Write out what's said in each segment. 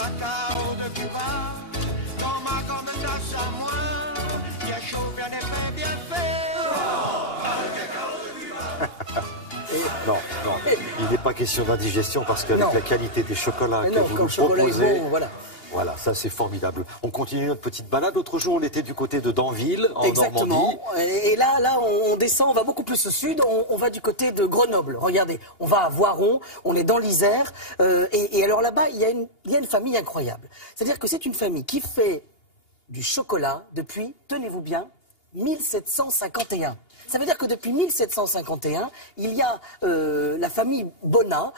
cacao de Cuba, dans ma grande tasse à moi, bien chaud, bien épais, bien fait. Non, non, il n'est pas question d'indigestion parce qu'avec Non. la qualité des chocolats que vous quand nous le chocolat est proposez, bon, voilà. voilà, ça c'est formidable. On continue notre petite balade. L'autre jour, on était du côté de Danville, en Normandie. Exactement. Et là, on descend, on va beaucoup plus au sud, on va du côté de Grenoble. Regardez, on va à Voiron, on est dans l'Isère. Et alors là-bas, il y a une famille incroyable. C'est-à-dire que c'est une famille qui fait du chocolat depuis, tenez-vous bien, 1751. Ça veut dire que depuis 1751, il y a la famille Bonnat,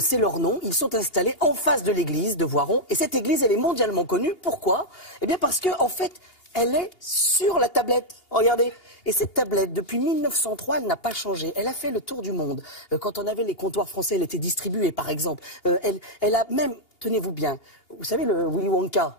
c'est leur nom, ils sont installés en face de l'église de Voiron. Et cette église, elle est mondialement connue. Pourquoi? Eh bien parce qu'en fait, elle est sur la tablette. Regardez. Et cette tablette, depuis 1903, elle n'a pas changé. Elle a fait le tour du monde. Quand on avait les comptoirs français, elle était distribuée, par exemple. Elle a même, tenez-vous bien, vous savez le Willy Wonka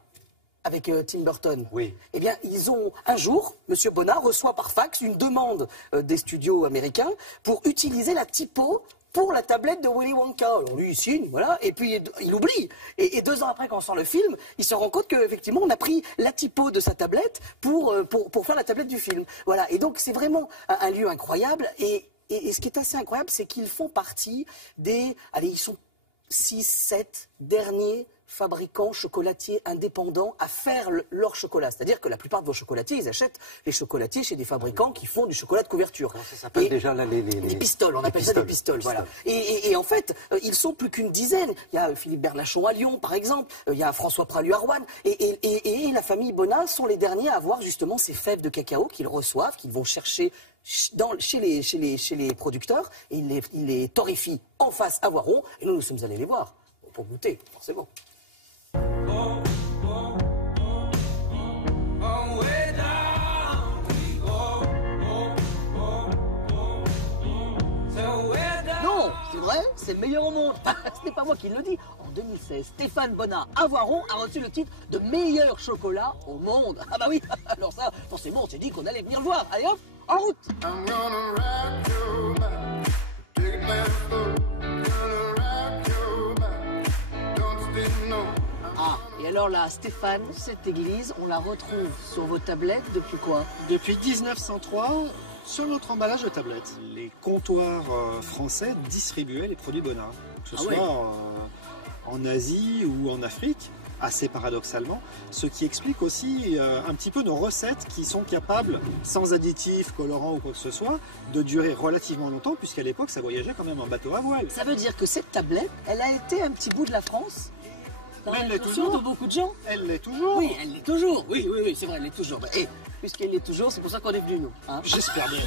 avec Tim Burton. Oui. Eh bien, ils ont un jour, M. Bonnat reçoit par fax une demande des studios américains pour utiliser la typo pour la tablette de Willy Wonka. Alors lui, il signe, voilà, et puis il oublie. Et 2 ans après, quand on sort le film, il se rend compte qu'effectivement, on a pris la typo de sa tablette pour faire la tablette du film. Voilà, et donc c'est vraiment un lieu incroyable. Et ce qui est assez incroyable, c'est qu'ils font partie des... Allez, ils sont 6, 7 derniers fabricants chocolatiers indépendants à faire leur chocolat. C'est-à-dire que la plupart de vos chocolatiers, ils achètent les chocolatiers chez des fabricants qui font du chocolat de couverture. Comment ça s'appelle déjà là, les pistoles, on appelle ça des pistoles. Voilà. Et en fait, ils sont plus qu'une dizaine. Il y a Philippe Bernachon à Lyon, par exemple. Il y a François Pralu à Rouen. Et la famille Bonnat sont les derniers à avoir justement ces fèves de cacao qu'ils reçoivent, qu'ils vont chercher chez les producteurs. Et ils les torréfient en face à Voiron. Et nous sommes allés les voir pour goûter, forcément. Non, c'est vrai, c'est le meilleur au monde. Ce n'est pas moi qui le dis. En 2016, Stéphane Bonnat à Voiron a reçu le titre de meilleur chocolat au monde. Ah bah oui, alors ça, forcément, on s'est dit qu'on allait venir le voir. Allez hop, en route. Ah, et alors là, Stéphane, cette église, on la retrouve sur vos tablettes depuis quoi? Depuis 1903, sur notre emballage de tablette, les comptoirs français distribuaient les produits Bonnat, que ce soit en Asie ou en Afrique, assez paradoxalement, ce qui explique aussi un petit peu nos recettes qui sont capables, sans additifs, colorants ou quoi que ce soit, de durer relativement longtemps, puisqu'à l'époque, ça voyageait quand même en bateau à voile. Ça veut dire que cette tablette, elle a été un petit bout de la France? Elle l'est toujours. De beaucoup de gens? Elle l'est toujours. Oui, elle l'est toujours. Oui, c'est vrai, elle l'est toujours. Et puisqu'elle l'est toujours, c'est pour ça qu'on est venu, nous. Hein. J'espère bien.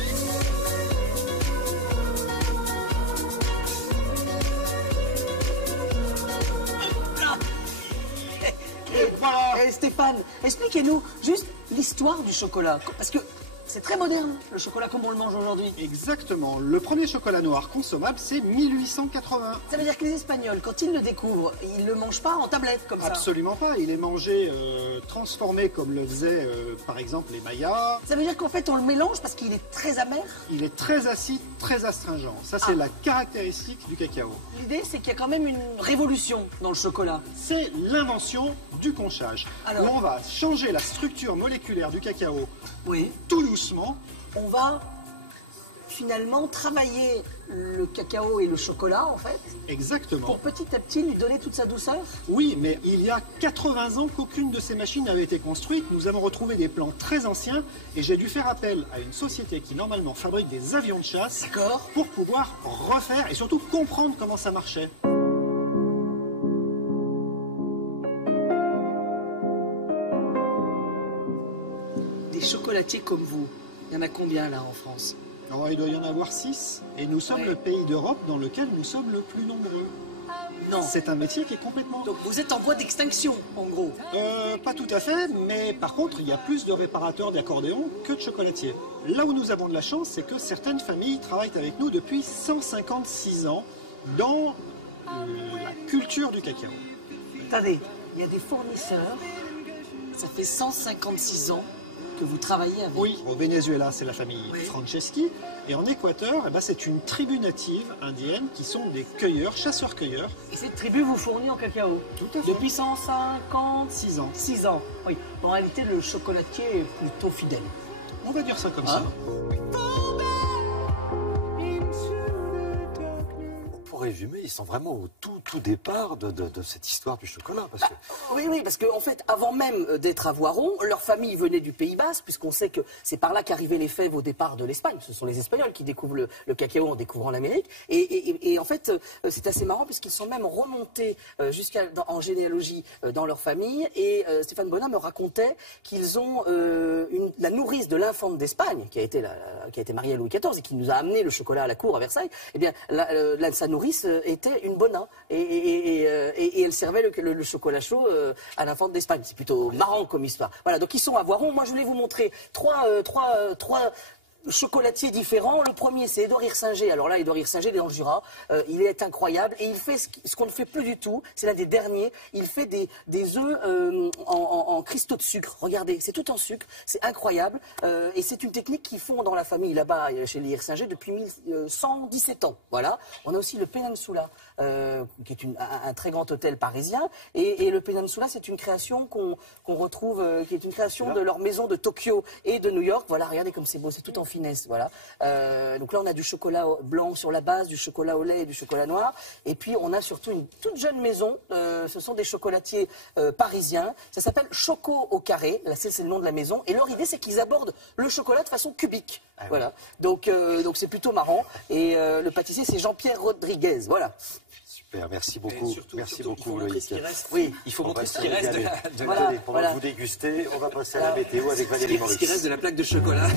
Et voilà. Stéphane, expliquez-nous juste l'histoire du chocolat. Parce que c'est très moderne, le chocolat comme on le mange aujourd'hui. Exactement. Le premier chocolat noir consommable, c'est 1880. Ça veut dire que les Espagnols, quand ils le découvrent, ils ne le mangent pas en tablette comme ça? Absolument pas. Il est mangé transformé comme le faisaient par exemple les Mayas. Ça veut dire qu'en fait on le mélange parce qu'il est très amer? Il est très acide, très astringent. Ça, c'est la caractéristique du cacao. L'idée, c'est qu'il y a quand même une révolution dans le chocolat. C'est l'invention du conchage. Alors, où on va changer la structure moléculaire du cacao tout doucement. On va finalement travailler le cacao et le chocolat, en fait. Exactement. Pour petit à petit lui donner toute sa douceur. Oui, mais il y a 80 ans qu'aucune de ces machines n'avait été construite. Nous avons retrouvé des plans très anciens et j'ai dû faire appel à une société qui normalement fabrique des avions de chasse pour pouvoir refaire et surtout comprendre comment ça marchait. Des chocolatiers comme vous, il y en a combien là en France? Alors, il doit y en avoir 6 et nous sommes le pays d'Europe dans lequel nous sommes le plus nombreux. Non. C'est un métier qui est complètement... Donc vous êtes en voie d'extinction, en gros? Pas tout à fait, mais par contre, il y a plus de réparateurs d'accordéons que de chocolatiers. Là où nous avons de la chance, c'est que certaines familles travaillent avec nous depuis 156 ans dans la culture du cacao. Attendez, il y a des fournisseurs, ça fait 156 ans que vous travaillez avec. Oui, au Venezuela, c'est la famille Oui. Franceschi. Et en Équateur, c'est une tribu native indienne qui sont des cueilleurs, chasseurs-cueilleurs. Et cette tribu vous fournit en cacao. Tout à fait. Depuis 156 ans. 6 ans. Oui. En réalité, le chocolatier est plutôt fidèle. On va dire ça comme Hein? ça. Pour résumer, ils sont vraiment au tout départ de cette histoire du chocolat. Parce que... Oui, parce qu'en fait, avant même d'être à Voiron, leur famille venait du Pays Basque, puisqu'on sait que c'est par là qu'arrivaient les fèves au départ de l'Espagne. Ce sont les Espagnols qui découvrent le cacao en découvrant l'Amérique. Et en fait, c'est assez marrant, puisqu'ils sont même remontés en généalogie dans leur famille. Et Stéphane Bonnat me racontait qu'ils ont la nourrice de l'infante d'Espagne, qui a été mariée à Louis XIV et qui nous a amené le chocolat à la cour à Versailles. Eh bien, sa nourrice était une Bonnat et elle servait le chocolat chaud à l'infante d'Espagne. C'est plutôt marrant comme histoire. Voilà, donc ils sont à Voiron. Moi, je voulais vous montrer trois chocolatiers différents. Le premier, c'est Édouard Hirsinger. Alors là, Édouard Hirsinger, il est dans le Jura. Il est incroyable et il fait ce qu'on ne fait plus du tout. C'est l'un des derniers. Il fait des œufs en cristaux de sucre. Regardez, c'est tout en sucre. C'est incroyable. Et c'est une technique qu'ils font dans la famille là-bas, chez les Hirsinger, depuis 1117 ans. Voilà. On a aussi le Peninsula, qui est un très grand hôtel parisien. Et le Peninsula, c'est une création qu'on retrouve, qui est une création de leur maison de Tokyo et de New York. Voilà, regardez comme c'est beau. C'est tout en finesse, voilà. Donc là, on a du chocolat blanc sur la base, du chocolat au lait et du chocolat noir. Et puis, on a surtout une toute jeune maison. Ce sont des chocolatiers parisiens. Ça s'appelle Choco au carré. Là, c'est le nom de la maison. Et leur idée, c'est qu'ils abordent le chocolat de façon cubique. Ah oui. Voilà. Donc c'est plutôt marrant. Et le pâtissier, c'est Jean-Pierre Rodriguez. Voilà. Super, merci beaucoup. Merci beaucoup, Loïc. Oui. Il faut On montrer va ce qui reste aller. de Voilà, Attendez, pendant voilà. que vous dégustez, on va passer à la météo avec Valérie ce qui Maurice. reste de la plaque de chocolat.